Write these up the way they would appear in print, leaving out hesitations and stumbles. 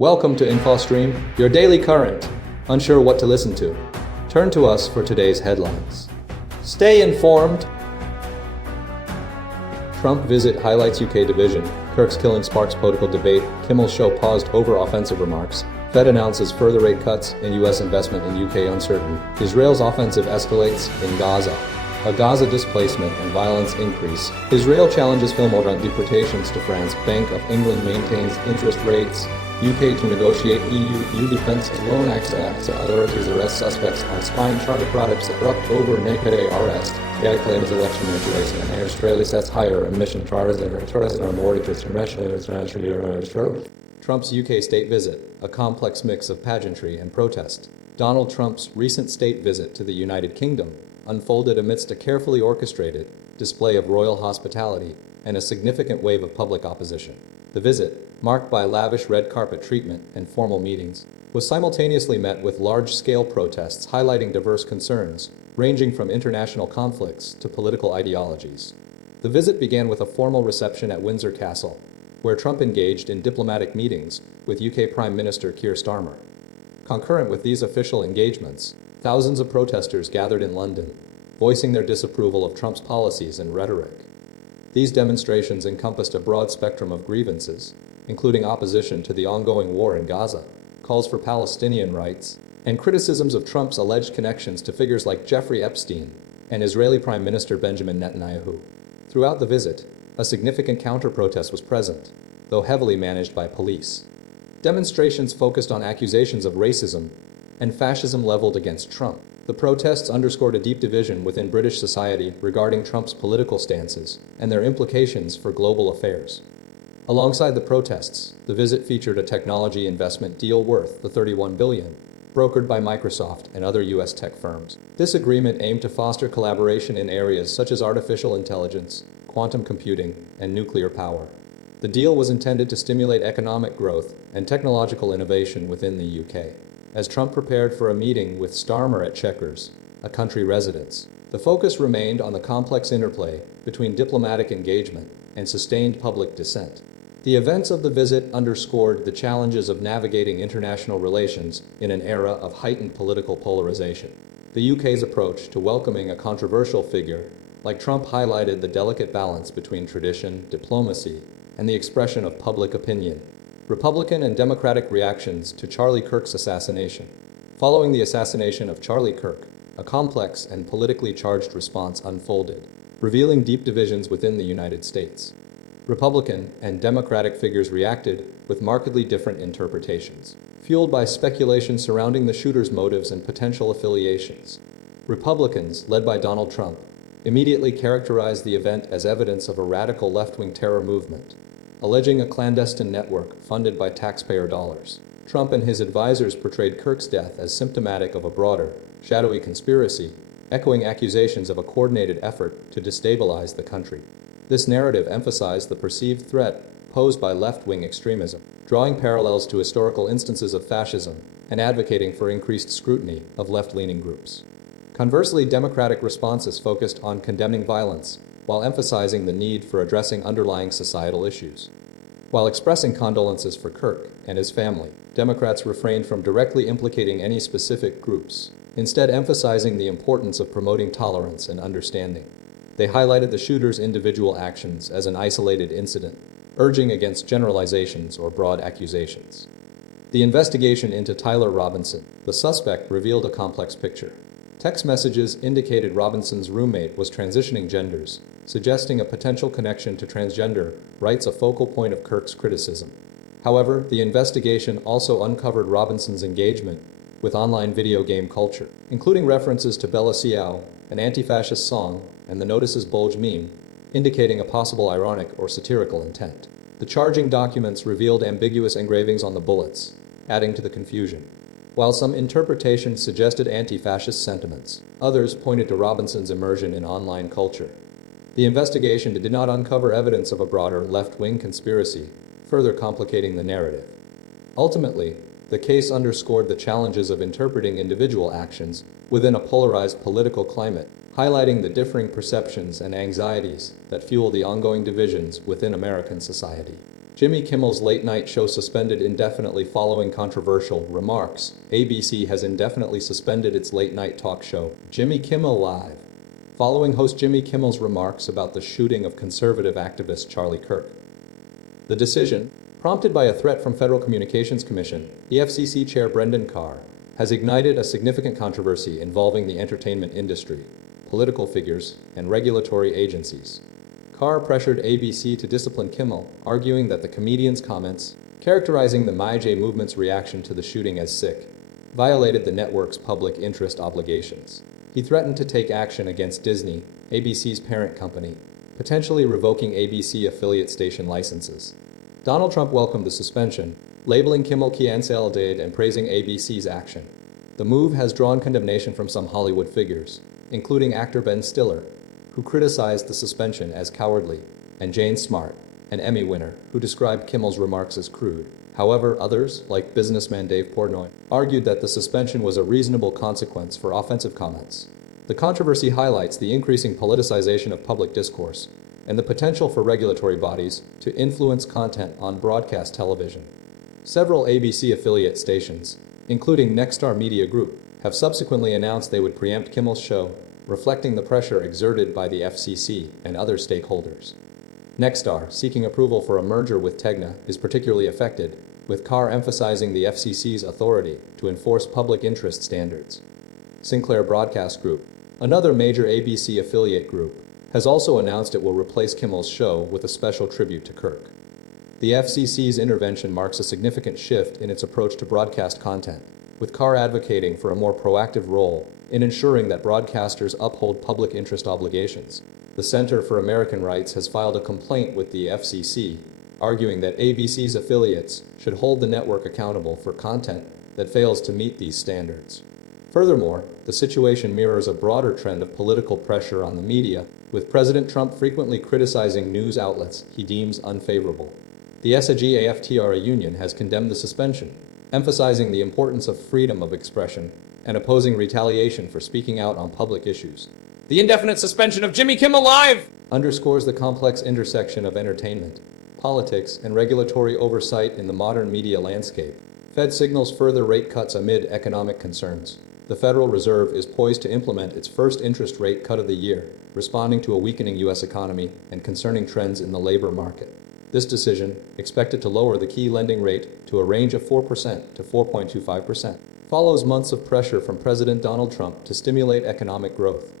Welcome to InfoStream, your daily current. Unsure what to listen to? Turn to us for today's headlines. Stay informed. Trump visit highlights UK division. Kirk's killing sparks political debate. Kimmel show paused over offensive remarks. Fed announces further rate cuts and US investment in UK uncertain. Israel's offensive escalates in Gaza. A Gaza displacement and violence increase. Israel challenges film order on deportations to France. Bank of England maintains interest rates. UK to negotiate EU defense and loan access. Authorities arrest suspects on spying charter products. Erupt over Gnakadé arrest. The claims election manipulation. And Australia sets higher emission charters and tourists are more interested in Trump's UK state visit, a complex mix of pageantry and protest. Donald Trump's recent state visit to the United Kingdom unfolded amidst a carefully orchestrated display of royal hospitality and a significant wave of public opposition. The visit, marked by lavish red carpet treatment and formal meetings, was simultaneously met with large-scale protests highlighting diverse concerns, ranging from international conflicts to political ideologies. The visit began with a formal reception at Windsor Castle, where Trump engaged in diplomatic meetings with UK Prime Minister Keir Starmer. Concurrent with these official engagements, thousands of protesters gathered in London, voicing their disapproval of Trump's policies and rhetoric. These demonstrations encompassed a broad spectrum of grievances, including opposition to the ongoing war in Gaza, calls for Palestinian rights, and criticisms of Trump's alleged connections to figures like Jeffrey Epstein and Israeli Prime Minister Benjamin Netanyahu. Throughout the visit, a significant counter-protest was present, though heavily managed by police. Demonstrations focused on accusations of racism and fascism leveled against Trump. The protests underscored a deep division within British society regarding Trump's political stances and their implications for global affairs. Alongside the protests, the visit featured a technology investment deal worth the $31 billion, brokered by Microsoft and other U.S. tech firms. This agreement aimed to foster collaboration in areas such as artificial intelligence, quantum computing, and nuclear power. The deal was intended to stimulate economic growth and technological innovation within the UK. As Trump prepared for a meeting with Starmer at Chequers, a country residence, the focus remained on the complex interplay between diplomatic engagement and sustained public dissent. The events of the visit underscored the challenges of navigating international relations in an era of heightened political polarization. The UK's approach to welcoming a controversial figure like Trump highlighted the delicate balance between tradition, diplomacy, and the expression of public opinion. Republican and Democratic reactions to Charlie Kirk's assassination. Following the assassination of Charlie Kirk, a complex and politically charged response unfolded, revealing deep divisions within the United States. Republican and Democratic figures reacted with markedly different interpretations, fueled by speculation surrounding the shooter's motives and potential affiliations. Republicans, led by Donald Trump, immediately characterized the event as evidence of a radical left-wing terror movement, alleging a clandestine network funded by taxpayer dollars. Trump and his advisors portrayed Kirk's death as symptomatic of a broader, shadowy conspiracy, echoing accusations of a coordinated effort to destabilize the country. This narrative emphasized the perceived threat posed by left-wing extremism, drawing parallels to historical instances of fascism and advocating for increased scrutiny of left-leaning groups. Conversely, Democratic responses focused on condemning violence, while emphasizing the need for addressing underlying societal issues. While expressing condolences for Kirk and his family, Democrats refrained from directly implicating any specific groups, instead emphasizing the importance of promoting tolerance and understanding. They highlighted the shooter's individual actions as an isolated incident, urging against generalizations or broad accusations. The investigation into Tyler Robinson, the suspect, revealed a complex picture. Text messages indicated Robinson's roommate was transitioning genders, suggesting a potential connection to transgender rights, a focal point of Kirk's criticism. However, the investigation also uncovered Robinson's engagement with online video game culture, including references to Bella Ciao, an anti-fascist song, and the Notices Bulge meme, indicating a possible ironic or satirical intent. The charging documents revealed ambiguous engravings on the bullets, adding to the confusion. While some interpretations suggested anti-fascist sentiments, others pointed to Robinson's immersion in online culture. The investigation did not uncover evidence of a broader left-wing conspiracy, further complicating the narrative. Ultimately, the case underscored the challenges of interpreting individual actions within a polarized political climate, highlighting the differing perceptions and anxieties that fuel the ongoing divisions within American society. Jimmy Kimmel's late-night show suspended indefinitely following controversial remarks. ABC has indefinitely suspended its late-night talk show, Jimmy Kimmel Live, following host Jimmy Kimmel's remarks about the shooting of conservative activist Charlie Kirk. The decision, prompted by a threat from Federal Communications Commission, the FCC Chair Brendan Carr, has ignited a significant controversy involving the entertainment industry, political figures, and regulatory agencies. Carr pressured ABC to discipline Kimmel, arguing that the comedian's comments, characterizing the MyJ movement's reaction to the shooting as sick, violated the network's public interest obligations. He threatened to take action against Disney, ABC's parent company, potentially revoking ABC affiliate station licenses. Donald Trump welcomed the suspension, labeling Kimmel cancelled and praising ABC's action. The move has drawn condemnation from some Hollywood figures, including actor Ben Stiller, who criticized the suspension as cowardly, and Jane Smart, an Emmy winner, who described Kimmel's remarks as crude. However, others, like businessman Dave Portnoy, argued that the suspension was a reasonable consequence for offensive comments. The controversy highlights the increasing politicization of public discourse and the potential for regulatory bodies to influence content on broadcast television. Several ABC affiliate stations, including Nexstar Media Group, have subsequently announced they would preempt Kimmel's show, reflecting the pressure exerted by the FCC and other stakeholders. Nexstar, seeking approval for a merger with Tegna, is particularly affected, with Carr emphasizing the FCC's authority to enforce public interest standards. Sinclair Broadcast Group, another major ABC affiliate group, has also announced it will replace Kimmel's show with a special tribute to Kirk. The FCC's intervention marks a significant shift in its approach to broadcast content, with Carr advocating for a more proactive role in ensuring that broadcasters uphold public interest obligations. The Center for American Rights has filed a complaint with the FCC, arguing that ABC's affiliates should hold the network accountable for content that fails to meet these standards. Furthermore, the situation mirrors a broader trend of political pressure on the media, with President Trump frequently criticizing news outlets he deems unfavorable. The SAG-AFTRA union has condemned the suspension, emphasizing the importance of freedom of expression and opposing retaliation for speaking out on public issues. The indefinite suspension of Jimmy Kimmel Live underscores the complex intersection of entertainment, politics, and regulatory oversight in the modern media landscape. Fed signals further rate cuts amid economic concerns. The Federal Reserve is poised to implement its first interest rate cut of the year, responding to a weakening U.S. economy and concerning trends in the labor market. This decision, expected to lower the key lending rate to a range of 4% to 4.25%, follows months of pressure from President Donald Trump to stimulate economic growth.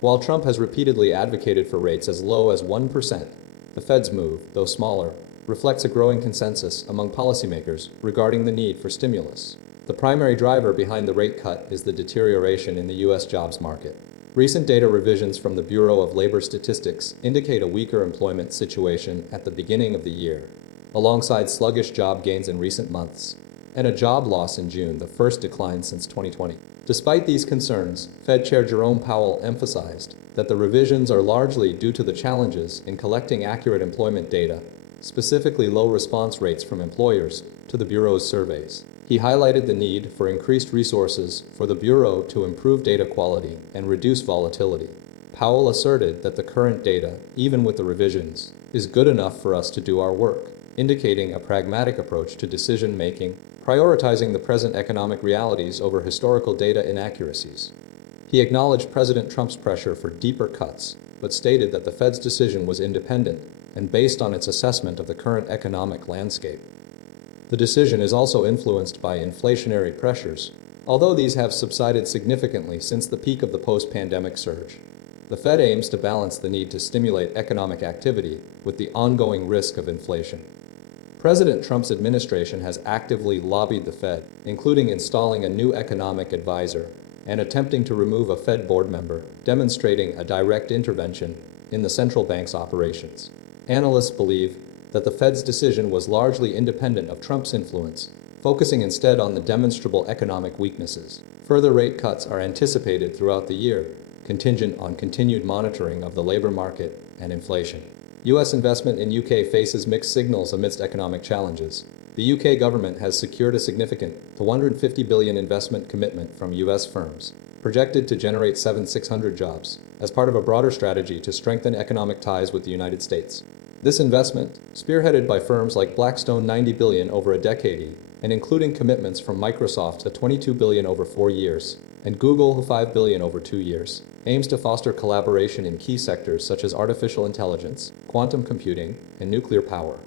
While Trump has repeatedly advocated for rates as low as 1%, the Fed's move, though smaller, reflects a growing consensus among policymakers regarding the need for stimulus. The primary driver behind the rate cut is the deterioration in the U.S. jobs market. Recent data revisions from the Bureau of Labor Statistics indicate a weaker employment situation at the beginning of the year, alongside sluggish job gains in recent months, and a job loss in June, the first decline since 2020. Despite these concerns, Fed Chair Jerome Powell emphasized that the revisions are largely due to the challenges in collecting accurate employment data, specifically low response rates from employers to the Bureau's surveys. He highlighted the need for increased resources for the Bureau to improve data quality and reduce volatility. Powell asserted that the current data, even with the revisions, is good enough for us to do our work, indicating a pragmatic approach to decision-making, prioritizing the present economic realities over historical data inaccuracies. He acknowledged President Trump's pressure for deeper cuts, but stated that the Fed's decision was independent and based on its assessment of the current economic landscape. The decision is also influenced by inflationary pressures, although these have subsided significantly since the peak of the post-pandemic surge. The Fed aims to balance the need to stimulate economic activity with the ongoing risk of inflation. President Trump's administration has actively lobbied the Fed, including installing a new economic advisor and attempting to remove a Fed board member, demonstrating a direct intervention in the central bank's operations. Analysts believe that the Fed's decision was largely independent of Trump's influence, focusing instead on the demonstrable economic weaknesses. Further rate cuts are anticipated throughout the year, contingent on continued monitoring of the labor market and inflation. U.S. investment in UK faces mixed signals amidst economic challenges. The UK government has secured a significant $250 billion investment commitment from U.S. firms, projected to generate 7,600 jobs, as part of a broader strategy to strengthen economic ties with the United States. This investment, spearheaded by firms like Blackstone $90 billion over a decade, and including commitments from Microsoft to $22 billion over 4 years, and Google $5 billion over 2 years, aims to foster collaboration in key sectors such as artificial intelligence, quantum computing, and nuclear power.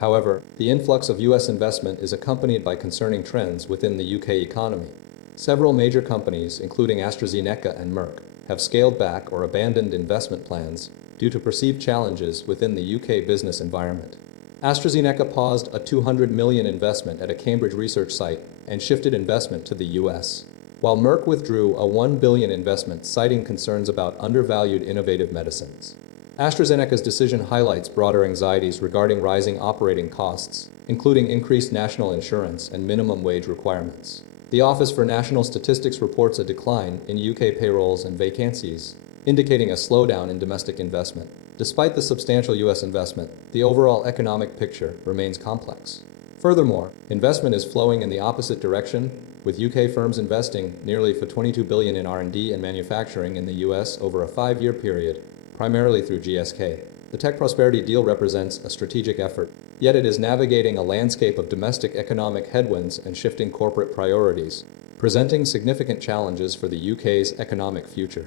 However, the influx of U.S. investment is accompanied by concerning trends within the U.K. economy. Several major companies, including AstraZeneca and Merck, have scaled back or abandoned investment plans due to perceived challenges within the UK business environment. AstraZeneca paused a $200 million investment at a Cambridge research site and shifted investment to the US, while Merck withdrew a $1 billion investment citing concerns about undervalued innovative medicines. AstraZeneca's decision highlights broader anxieties regarding rising operating costs, including increased national insurance and minimum wage requirements. The Office for National Statistics reports a decline in UK payrolls and vacancies, indicating a slowdown in domestic investment. Despite the substantial U.S. investment, the overall economic picture remains complex. Furthermore, investment is flowing in the opposite direction, with UK firms investing nearly $22 billion in R&D and manufacturing in the U.S. over a 5-year period, primarily through GSK. The Tech Prosperity deal represents a strategic effort, yet it is navigating a landscape of domestic economic headwinds and shifting corporate priorities, presenting significant challenges for the UK's economic future.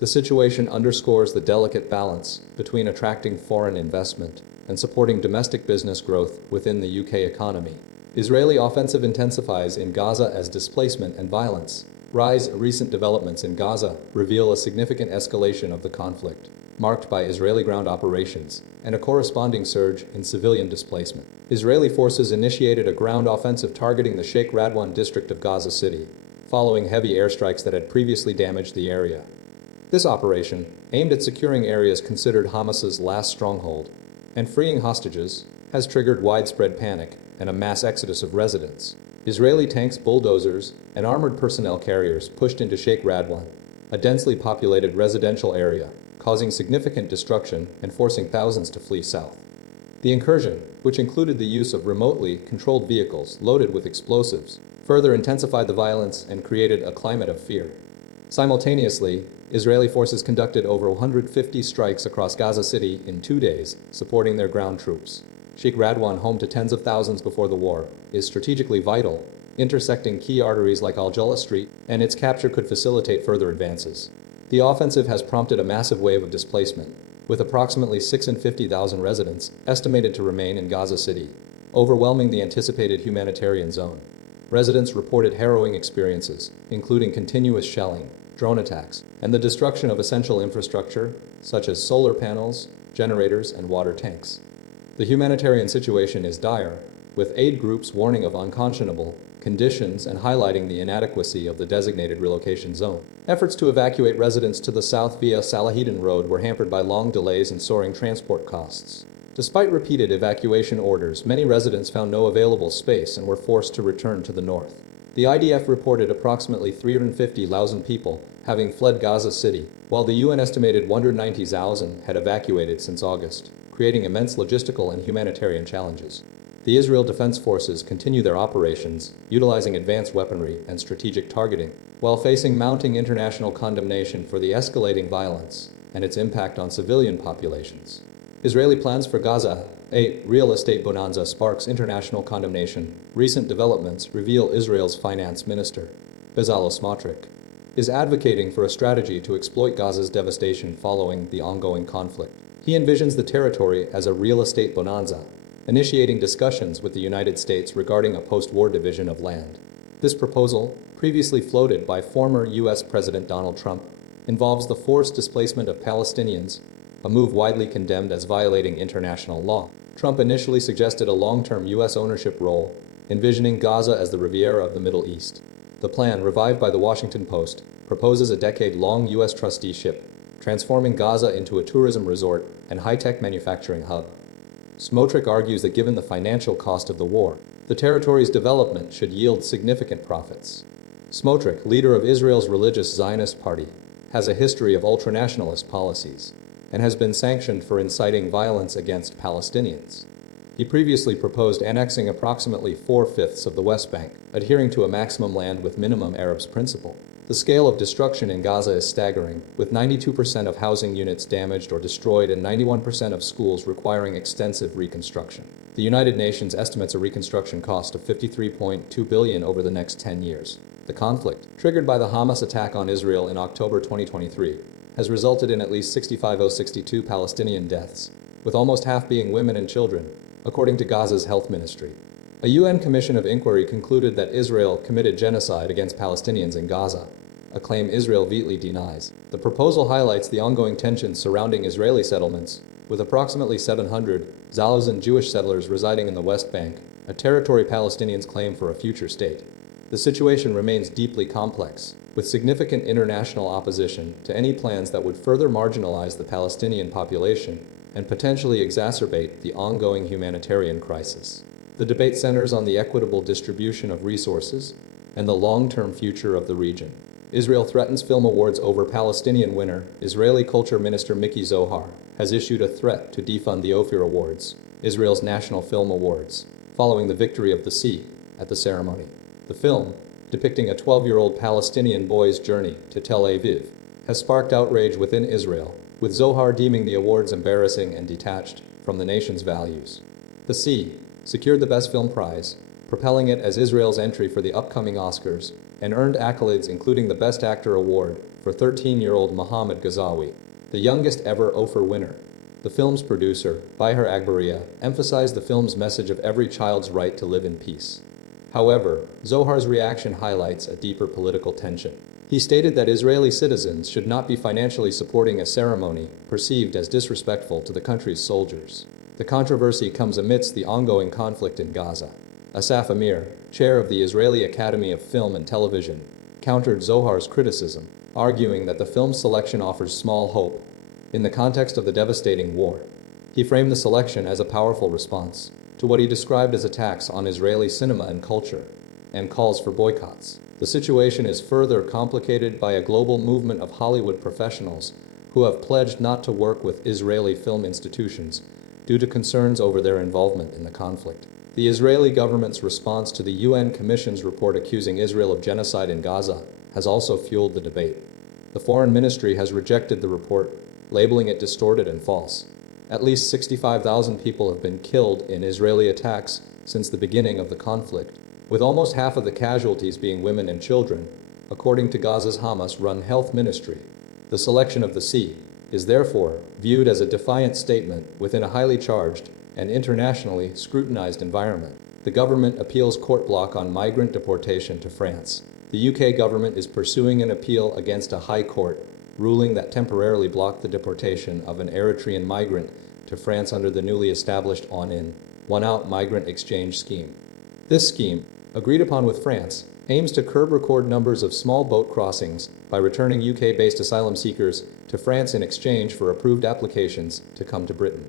The situation underscores the delicate balance between attracting foreign investment and supporting domestic business growth within the UK economy. Israeli offensive intensifies in Gaza as displacement and violence. Recent developments in Gaza reveal a significant escalation of the conflict, marked by Israeli ground operations and a corresponding surge in civilian displacement. Israeli forces initiated a ground offensive targeting the Sheikh Radwan district of Gaza City, following heavy airstrikes that had previously damaged the area. This operation, aimed at securing areas considered Hamas's last stronghold and freeing hostages, has triggered widespread panic and a mass exodus of residents. Israeli tanks, bulldozers, and armored personnel carriers pushed into Sheikh Radwan, a densely populated residential area, causing significant destruction and forcing thousands to flee south. The incursion, which included the use of remotely controlled vehicles loaded with explosives, further intensified the violence and created a climate of fear. Simultaneously, Israeli forces conducted over 150 strikes across Gaza City in 2 days, supporting their ground troops. Sheikh Radwan, home to tens of thousands before the war, is strategically vital, intersecting key arteries like Al-Jala Street, and its capture could facilitate further advances. The offensive has prompted a massive wave of displacement, with approximately 650,000 residents estimated to remain in Gaza City, overwhelming the anticipated humanitarian zone. Residents reported harrowing experiences, including continuous shelling, drone attacks, and the destruction of essential infrastructure, such as solar panels, generators, and water tanks. The humanitarian situation is dire, with aid groups warning of unconscionable conditions and highlighting the inadequacy of the designated relocation zone. Efforts to evacuate residents to the south via Salahidin Road were hampered by long delays and soaring transport costs. Despite repeated evacuation orders, many residents found no available space and were forced to return to the north. The IDF reported approximately 350,000 people having fled Gaza City, while the UN estimated 190,000 had evacuated since August, creating immense logistical and humanitarian challenges. The Israel Defense Forces continue their operations, utilizing advanced weaponry and strategic targeting, while facing mounting international condemnation for the escalating violence and its impact on civilian populations. Israeli plans for Gaza, a real estate bonanza, sparks international condemnation. Recent developments reveal Israel's finance minister, Bezalel Smotrich, is advocating for a strategy to exploit Gaza's devastation following the ongoing conflict. He envisions the territory as a real estate bonanza, initiating discussions with the United States regarding a post-war division of land. This proposal, previously floated by former U.S. President Donald Trump, involves the forced displacement of Palestinians, a move widely condemned as violating international law. Trump initially suggested a long-term U.S. ownership role, envisioning Gaza as the Riviera of the Middle East. The plan, revived by the Washington Post, proposes a decade-long U.S. trusteeship, transforming Gaza into a tourism resort and high-tech manufacturing hub. Smotrich argues that given the financial cost of the war, the territory's development should yield significant profits. Smotrich, leader of Israel's religious Zionist party, has a history of ultranationalist policies and has been sanctioned for inciting violence against Palestinians. He previously proposed annexing approximately 4/5 of the West Bank, adhering to a maximum land with minimum Arabs principle. The scale of destruction in Gaza is staggering, with 92% of housing units damaged or destroyed and 91% of schools requiring extensive reconstruction. The United Nations estimates a reconstruction cost of $53.2 billion over the next 10 years. The conflict, triggered by the Hamas attack on Israel in October 2023, has resulted in at least 65,062 Palestinian deaths, with almost half being women and children, according to Gaza's health ministry. A UN commission of inquiry concluded that Israel committed genocide against Palestinians in Gaza, a claim Israel vehemently denies. The proposal highlights the ongoing tensions surrounding Israeli settlements, with approximately 700,000 Jewish settlers residing in the West Bank, a territory Palestinians claim for a future state. The situation remains deeply complex, with significant international opposition to any plans that would further marginalize the Palestinian population and potentially exacerbate the ongoing humanitarian crisis. The debate centers on the equitable distribution of resources and the long-term future of the region. Israel threatens film awards over Palestinian winner. Israeli Culture Minister Miki Zohar has issued a threat to defund the Ophir Awards, Israel's national film awards, following the victory of the Sea at the ceremony. The film, depicting a 12-year-old Palestinian boy's journey to Tel Aviv, has sparked outrage within Israel, with Zohar deeming the awards embarrassing and detached from the nation's values. The Sea secured the Best Film Prize, propelling it as Israel's entry for the upcoming Oscars, and earned accolades including the Best Actor award for 13-year-old Mohammad Ghazawi, the youngest ever Ophir winner. The film's producer, Bahar Agbaria, emphasized the film's message of every child's right to live in peace. However, Zohar's reaction highlights a deeper political tension. He stated that Israeli citizens should not be financially supporting a ceremony perceived as disrespectful to the country's soldiers. The controversy comes amidst the ongoing conflict in Gaza. Asaf Amir, chair of the Israeli Academy of Film and Television, countered Zohar's criticism, arguing that the film's selection offers small hope in the context of the devastating war. He framed the selection as a powerful response to what he described as attacks on Israeli cinema and culture, and calls for boycotts. The situation is further complicated by a global movement of Hollywood professionals who have pledged not to work with Israeli film institutions due to concerns over their involvement in the conflict. The Israeli government's response to the UN Commission's report accusing Israel of genocide in Gaza has also fueled the debate. The Foreign Ministry has rejected the report, labeling it distorted and false. At least 65,000 people have been killed in Israeli attacks since the beginning of the conflict, with almost half of the casualties being women and children, according to Gaza's Hamas-run health ministry. The selection of the Sea is therefore viewed as a defiant statement within a highly charged and internationally scrutinized environment. The government appeals court block on migrant deportation to France. The UK government is pursuing an appeal against a high court ruling that temporarily blocked the deportation of an Eritrean migrant to France under the newly established on-in, one-out migrant exchange scheme. This scheme, agreed upon with France, aims to curb record numbers of small boat crossings by returning UK-based asylum seekers to France in exchange for approved applications to come to Britain.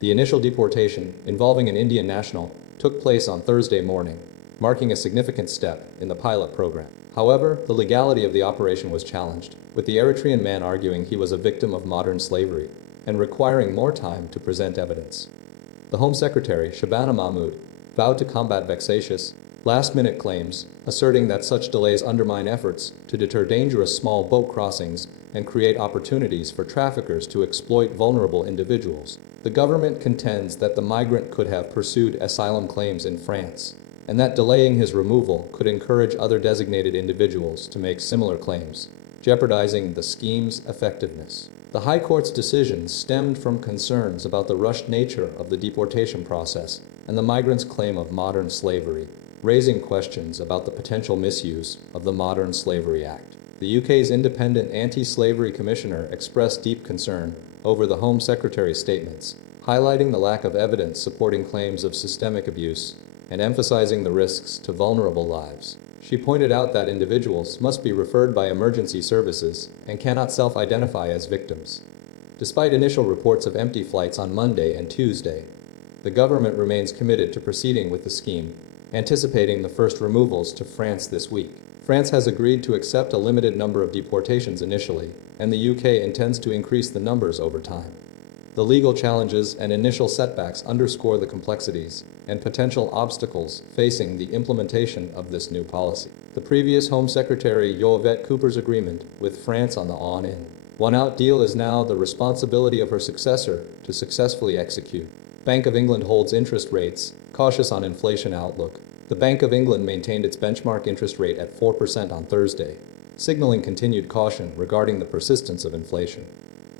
The initial deportation, involving an Indian national, took place on Thursday morning, marking a significant step in the pilot program. However, the legality of the operation was challenged, with the Eritrean man arguing he was a victim of modern slavery and requiring more time to present evidence. The Home Secretary, Shabana Mahmood, vowed to combat vexatious, last-minute claims, asserting that such delays undermine efforts to deter dangerous small boat crossings and create opportunities for traffickers to exploit vulnerable individuals. The government contends that the migrant could have pursued asylum claims in France, and that delaying his removal could encourage other designated individuals to make similar claims, jeopardizing the scheme's effectiveness. The High Court's decision stemmed from concerns about the rushed nature of the deportation process and the migrants' claim of modern slavery, raising questions about the potential misuse of the Modern Slavery Act. The UK's independent anti-slavery commissioner expressed deep concern over the Home Secretary's statements, highlighting the lack of evidence supporting claims of systemic abuse and emphasizing the risks to vulnerable lives. She pointed out that individuals must be referred by emergency services and cannot self-identify as victims. Despite initial reports of empty flights on Monday and Tuesday, the government remains committed to proceeding with the scheme, anticipating the first removals to France this week. France has agreed to accept a limited number of deportations initially, and the UK intends to increase the numbers over time. The legal challenges and initial setbacks underscore the complexities and potential obstacles facing the implementation of this new policy. The previous Home Secretary Yvette Cooper's agreement with France on the on-in, one-out deal is now the responsibility of her successor to successfully execute. Bank of England holds interest rates, cautious on inflation outlook. The Bank of England maintained its benchmark interest rate at 4% on Thursday, signaling continued caution regarding the persistence of inflation.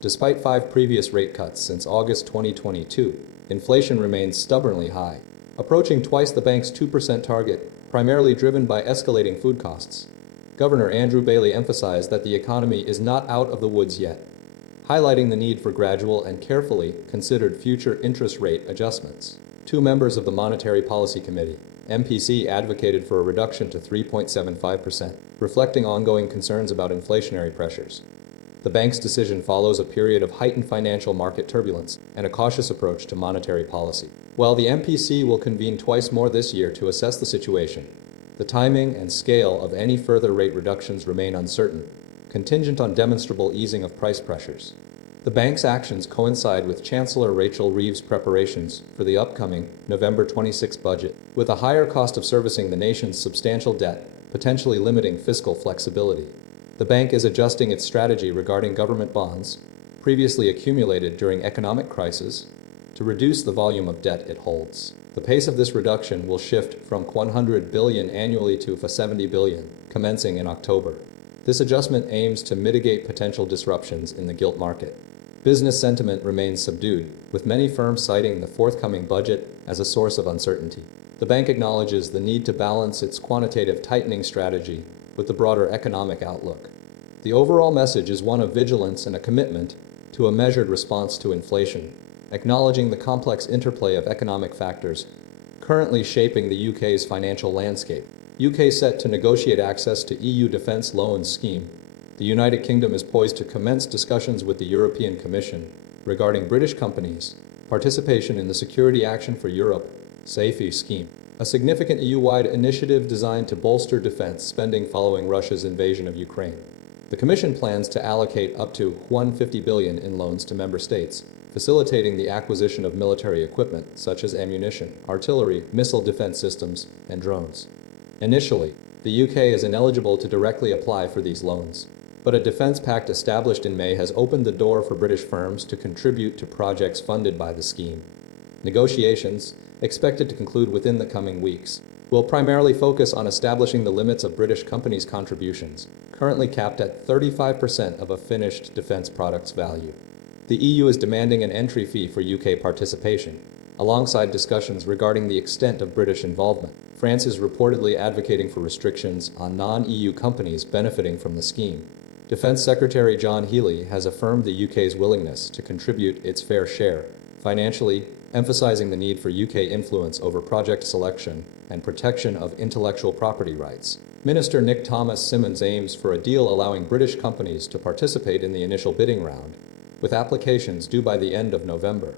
Despite 5 previous rate cuts since August 2022, inflation remains stubbornly high, approaching twice the bank's 2% target, primarily driven by escalating food costs. Governor Andrew Bailey emphasized that the economy is not out of the woods yet, highlighting the need for gradual and carefully considered future interest rate adjustments. 2 members of the Monetary Policy Committee, MPC, advocated for a reduction to 3.75%, reflecting ongoing concerns about inflationary pressures. The bank's decision follows a period of heightened financial market turbulence and a cautious approach to monetary policy. While the MPC will convene twice more this year to assess the situation, the timing and scale of any further rate reductions remain uncertain, contingent on demonstrable easing of price pressures. The bank's actions coincide with Chancellor Rachel Reeves' preparations for the upcoming November 26 budget, with a higher cost of servicing the nation's substantial debt, potentially limiting fiscal flexibility. The bank is adjusting its strategy regarding government bonds, previously accumulated during economic crisis, to reduce the volume of debt it holds. The pace of this reduction will shift from $100 billion annually to $70 billion, commencing in October. This adjustment aims to mitigate potential disruptions in the gilt market. Business sentiment remains subdued, with many firms citing the forthcoming budget as a source of uncertainty. The bank acknowledges the need to balance its quantitative tightening strategy with the broader economic outlook. The overall message is one of vigilance and a commitment to a measured response to inflation, acknowledging the complex interplay of economic factors currently shaping the UK's financial landscape. UK set to negotiate access to EU defence loans scheme. The United Kingdom is poised to commence discussions with the European Commission regarding British companies' participation in the Security Action for Europe (SAFE) scheme, a significant EU-wide initiative designed to bolster defense spending following Russia's invasion of Ukraine. The Commission plans to allocate up to $150 billion in loans to member states, facilitating the acquisition of military equipment such as ammunition, artillery, missile defense systems, and drones. Initially, the UK is ineligible to directly apply for these loans, but a defense pact established in May has opened the door for British firms to contribute to projects funded by the scheme. Negotiations, expected to conclude within the coming weeks, will primarily focus on establishing the limits of British companies' contributions, currently capped at 35% of a finished defense product's value. The EU is demanding an entry fee for UK participation, alongside discussions regarding the extent of British involvement. France is reportedly advocating for restrictions on non-EU companies benefiting from the scheme. Defense Secretary John Healey has affirmed the UK's willingness to contribute its fair share, financially, emphasizing the need for UK influence over project selection and protection of intellectual property rights. Minister Nick Thomas-Symonds aims for a deal allowing British companies to participate in the initial bidding round, with applications due by the end of November.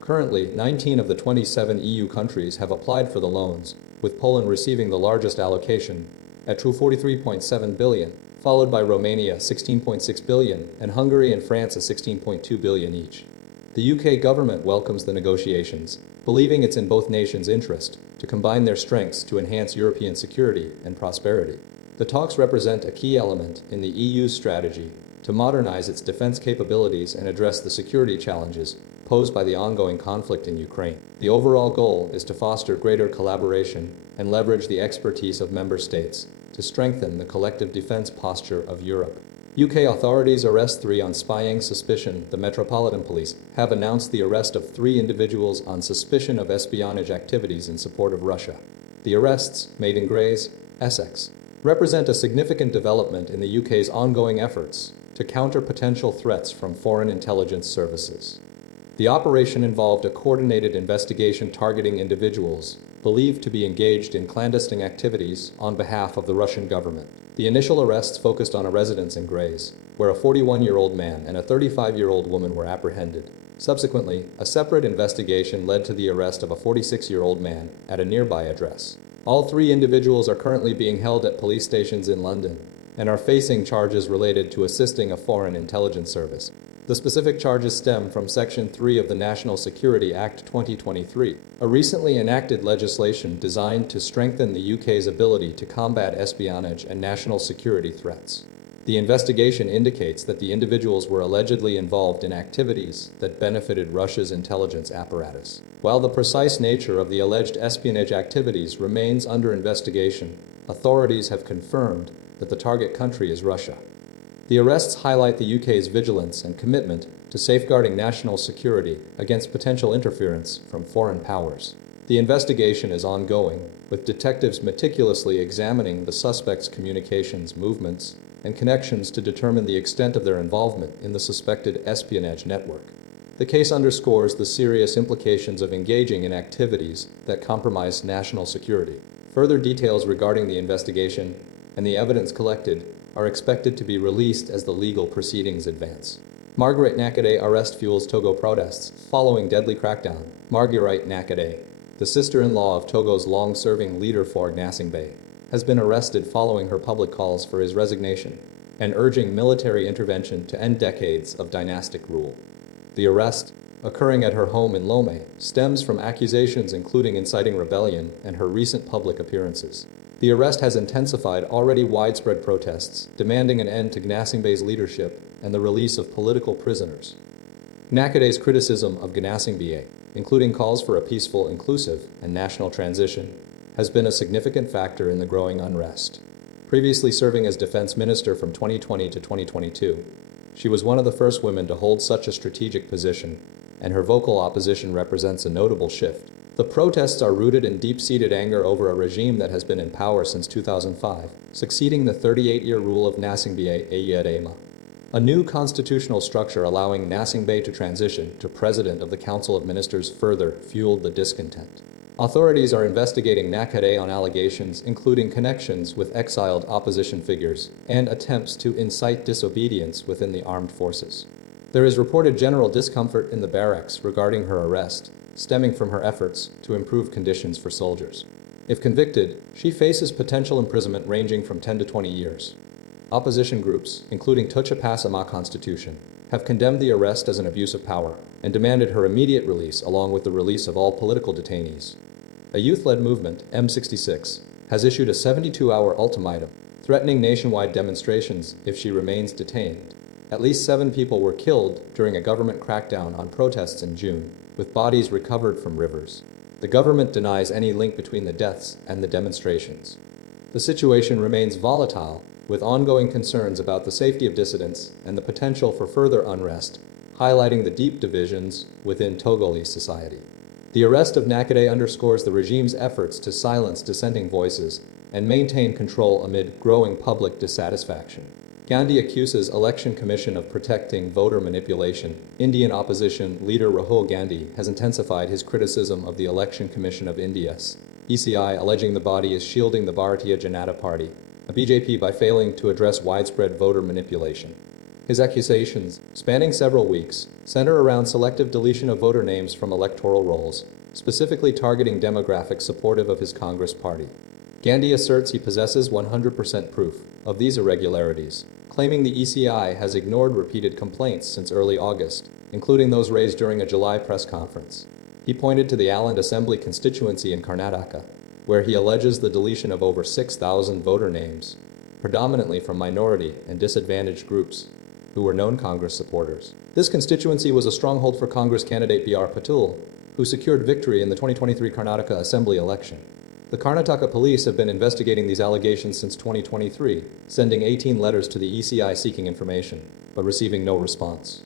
Currently, 19 of the 27 EU countries have applied for the loans, with Poland receiving the largest allocation at $43.7 billion, followed by Romania $16.6 billion, and Hungary and France at $16.2 billion each. The UK government welcomes the negotiations, believing it's in both nations' interest to combine their strengths to enhance European security and prosperity. The talks represent a key element in the EU's strategy to modernize its defense capabilities and address the security challenges posed by the ongoing conflict in Ukraine. The overall goal is to foster greater collaboration and leverage the expertise of member states to strengthen the collective defense posture of Europe. UK authorities arrest 3 on spying suspicion. The Metropolitan Police have announced the arrest of 3 individuals on suspicion of espionage activities in support of Russia. The arrests, made in Grays, Essex, represent a significant development in the UK's ongoing efforts to counter potential threats from foreign intelligence services. The operation involved a coordinated investigation targeting individuals believed to be engaged in clandestine activities on behalf of the Russian government. The initial arrests focused on a residence in Grays, where a 41-year-old man and a 35-year-old woman were apprehended. Subsequently, a separate investigation led to the arrest of a 46-year-old man at a nearby address. All 3 individuals are currently being held at police stations in London and are facing charges related to assisting a foreign intelligence service. The specific charges stem from Section 3 of the National Security Act 2023, a recently enacted legislation designed to strengthen the UK's ability to combat espionage and national security threats. The investigation indicates that the individuals were allegedly involved in activities that benefited Russia's intelligence apparatus. While the precise nature of the alleged espionage activities remains under investigation, authorities have confirmed that the target country is Russia. The arrests highlight the UK's vigilance and commitment to safeguarding national security against potential interference from foreign powers. The investigation is ongoing, with detectives meticulously examining the suspects' communications, movements, and connections to determine the extent of their involvement in the suspected espionage network. The case underscores the serious implications of engaging in activities that compromise national security. Further details regarding the investigation and the evidence collected are expected to be released as the legal proceedings advance. Marguerite Gnakadé arrest fuels Togo protests following deadly crackdown. Marguerite Gnakadé, the sister-in-law of Togo's long-serving leader Faure Gnassingbé, has been arrested following her public calls for his resignation and urging military intervention to end decades of dynastic rule. The arrest, occurring at her home in Lomé, stems from accusations including inciting rebellion and her recent public appearances. The arrest has intensified already widespread protests, demanding an end to Gnassingbé's leadership and the release of political prisoners. Gnakadé's criticism of Gnassingbé, including calls for a peaceful, inclusive, and national transition, has been a significant factor in the growing unrest. Previously serving as defense minister from 2020 to 2022, she was one of the first women to hold such a strategic position, and her vocal opposition represents a notable shift. The protests are rooted in deep-seated anger over a regime that has been in power since 2005, succeeding the 38-year rule of Gnassingbé Eyadema. A new constitutional structure allowing Gnassingbé to transition to president of the Council of Ministers further fueled the discontent. Authorities are investigating Gnakadé on allegations including connections with exiled opposition figures and attempts to incite disobedience within the armed forces. There is reported general discomfort in the barracks regarding her arrest, stemming from her efforts to improve conditions for soldiers. If convicted, she faces potential imprisonment ranging from 10 to 20 years. Opposition groups, including Toucha Passama Constitution, have condemned the arrest as an abuse of power and demanded her immediate release along with the release of all political detainees. A youth-led movement, M66, has issued a 72-hour ultimatum, threatening nationwide demonstrations if she remains detained. At least 7 people were killed during a government crackdown on protests in June, with bodies recovered from rivers. The government denies any link between the deaths and the demonstrations. The situation remains volatile, with ongoing concerns about the safety of dissidents and the potential for further unrest, highlighting the deep divisions within Togolese society. The arrest of Gnakadé underscores the regime's efforts to silence dissenting voices and maintain control amid growing public dissatisfaction. Gandhi accuses Election Commission of protecting voter manipulation. Indian opposition leader Rahul Gandhi has intensified his criticism of the Election Commission of India's ECI, alleging the body is shielding the Bharatiya Janata Party, a BJP, by failing to address widespread voter manipulation. His accusations, spanning several weeks, center around selective deletion of voter names from electoral rolls, specifically targeting demographics supportive of his Congress party. Gandhi asserts he possesses 100% proof of these irregularities, claiming the ECI has ignored repeated complaints since early August, including those raised during a July press conference. He pointed to the Aland Assembly constituency in Karnataka, where he alleges the deletion of over 6,000 voter names, predominantly from minority and disadvantaged groups, who were known Congress supporters. This constituency was a stronghold for Congress candidate B.R. Patil, who secured victory in the 2023 Karnataka Assembly election. The Karnataka police have been investigating these allegations since 2023, sending 18 letters to the ECI seeking information, but receiving no response.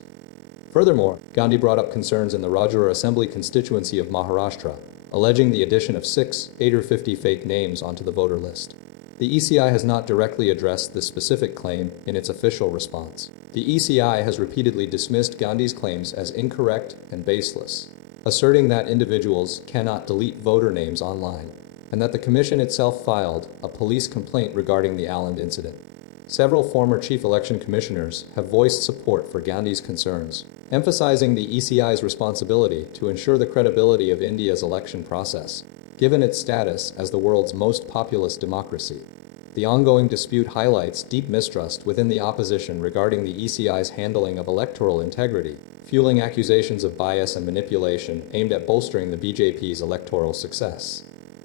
Furthermore, Gandhi brought up concerns in the Rajura Assembly constituency of Maharashtra, alleging the addition of 6 8 or 50 fake names onto the voter list. The ECI has not directly addressed this specific claim in its official response. The ECI has repeatedly dismissed Gandhi's claims as incorrect and baseless, asserting that individuals cannot delete voter names online, and that the commission itself filed a police complaint regarding the Aland incident. Several former chief election commissioners have voiced support for Gandhi's concerns, emphasizing the ECI's responsibility to ensure the credibility of India's election process, given its status as the world's most populous democracy. the ongoing dispute highlights deep mistrust within the opposition regarding the ECI's handling of electoral integrity, fueling accusations of bias and manipulation aimed at bolstering the BJP's electoral success.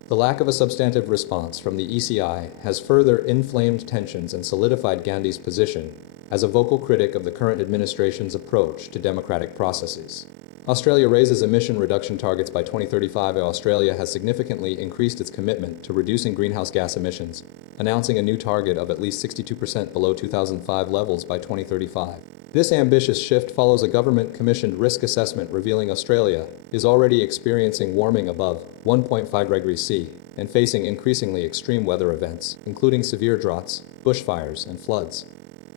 The lack of a substantive response from the ECI has further inflamed tensions and solidified Gandhi's position as a vocal critic of the current administration's approach to democratic processes. Australia raises emission reduction targets by 2035. Australia has significantly increased its commitment to reducing greenhouse gas emissions, announcing a new target of at least 62% below 2005 levels by 2035. This ambitious shift follows a government-commissioned risk assessment revealing Australia is already experiencing warming above 1.5 degrees C and facing increasingly extreme weather events, including severe droughts, bushfires, and floods.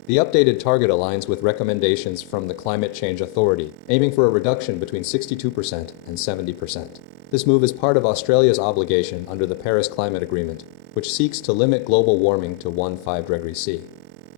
The updated target aligns with recommendations from the Climate Change Authority, aiming for a reduction between 62% and 70%. This move is part of Australia's obligation under the Paris Climate Agreement, which seeks to limit global warming to 1.5 degrees C.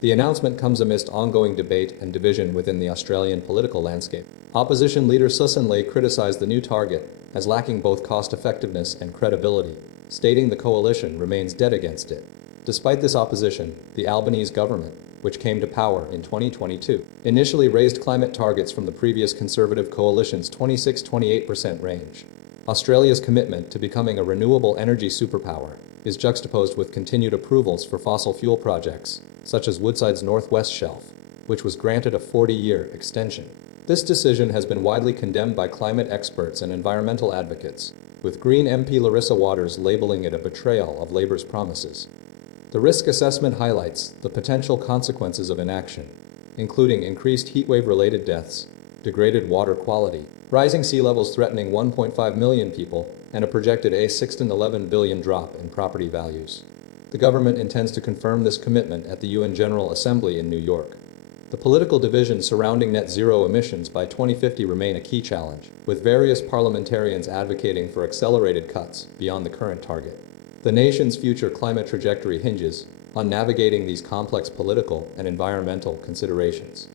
The announcement comes amidst ongoing debate and division within the Australian political landscape. Opposition leader Susan Ley criticized the new target as lacking both cost-effectiveness and credibility, stating the coalition remains dead against it. Despite this opposition, the Albanese government, which came to power in 2022, initially raised climate targets from the previous Conservative coalition's 26-28% range. Australia's commitment to becoming a renewable energy superpower is juxtaposed with continued approvals for fossil fuel projects, such as Woodside's Northwest Shelf, which was granted a 40-year extension. This decision has been widely condemned by climate experts and environmental advocates, with Green MP Larissa Waters labeling it a betrayal of Labour's promises. The risk assessment highlights the potential consequences of inaction, including increased heatwave-related deaths, degraded water quality, rising sea levels threatening 1.5 million people, and a projected $6 to $11 billion drop in property values. The government intends to confirm this commitment at the UN General Assembly in New York. The political divisions surrounding net zero emissions by 2050 remain a key challenge, with various parliamentarians advocating for accelerated cuts beyond the current target. The nation's future climate trajectory hinges on navigating these complex political and environmental considerations.